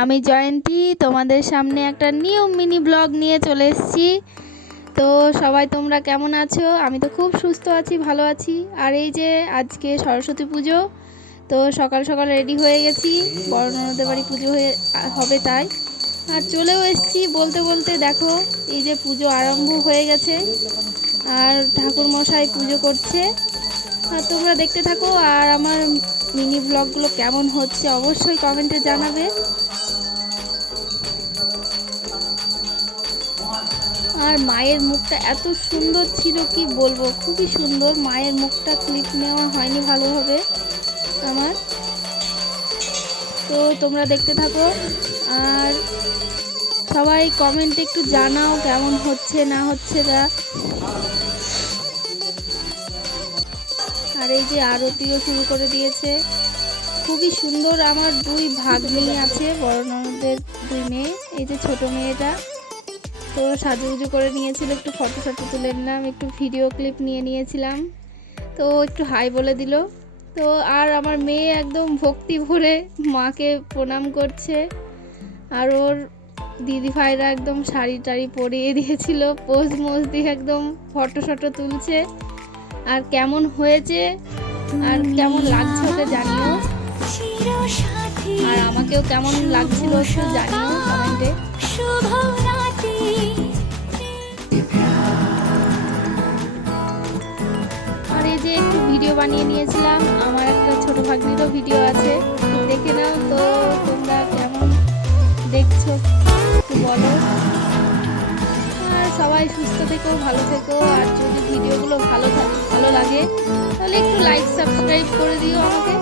আমি জয়ন্তী তোমাদের সামনে একটা নিউ মিনি ব্লগ নিয়ে চলে এসেছি। তো সবাই তোমরা কেমন আছো? আমি তো খুব সুস্থ আছি, ভালো আছি। আর এই যে আজকে সরস্বতী পুজো, তো সকাল সকাল রেডি হয়ে গেছি, বড় ননদের বাড়ি পুজো হবে তাই। আর চলেও এসেছি বলতে বলতে, দেখো এই যে পুজো আরম্ভ হয়ে গেছে আর ঠাকুর মশাই পুজো করছে। আর তোমরা দেখতে থাকো, আর আমার মিনি ব্লগগুলো কেমন হচ্ছে অবশ্যই কমেন্টে জানাবে। আর মায়ের মুখটা এত সুন্দর ছিল, কি বলবো, খুবই সুন্দর। মায়ের মুখটা ক্লিপ নেওয়া হয়নি ভালোভাবে আমার। তো তোমরা দেখতে থাকো আর সবাই কমেন্টে একটু জানাও কেমন হচ্ছে না হচ্ছে তা। আর এই যে আরতিও শুরু করে দিয়েছে, খুবই সুন্দর। আমার দুই ভাগ্নি আছে, বড় ননদের দুই মেয়ে। এই যে ছোট মেয়েটা তো সাজুগুজু করে নিয়েছিল, একটু ফটো তুলে নিলাম, একটু ভিডিও ক্লিপ নিয়ে নিয়েছিলাম। তো একটু হাই বলে দিল। তো আর আমার মেয়ে একদম ভক্তি ভরে মাকে প্রণাম করছে। আর ওর দিদি ভাইরা একদম শাড়ি টাড়ি পরিয়ে দিয়েছিল, পোজ মোজ দিয়ে একদম ফটো তুলছে। আর কেমন হয়েছে আর কেমন লাগছে ওকে জানিও, আর আমাকেও কেমন লাগছিল একটু জানিও কমেন্টে। আর এই যে একটু ভিডিও বানিয়ে নিয়েছিলাম, আমার একটা ছোট ভাগ্নিরও ভিডিও আছে, দেখে নাও। তো তোমরা কেমন দেখছো একটু বলো। আর সবাই সুস্থ থেকো, ভালো থেকো। আর যদি ভিডিওগুলো ভালো লাগে তাহলে একটু লাইক সাবস্ক্রাইব করে দিও আমাকে।